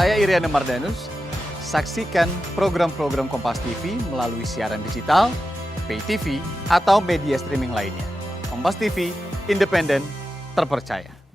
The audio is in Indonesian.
Saya Iriana Mardanus, saksikan program-program Kompas TV melalui siaran digital, pay TV, atau media streaming lainnya. Kompas TV, independen, terpercaya.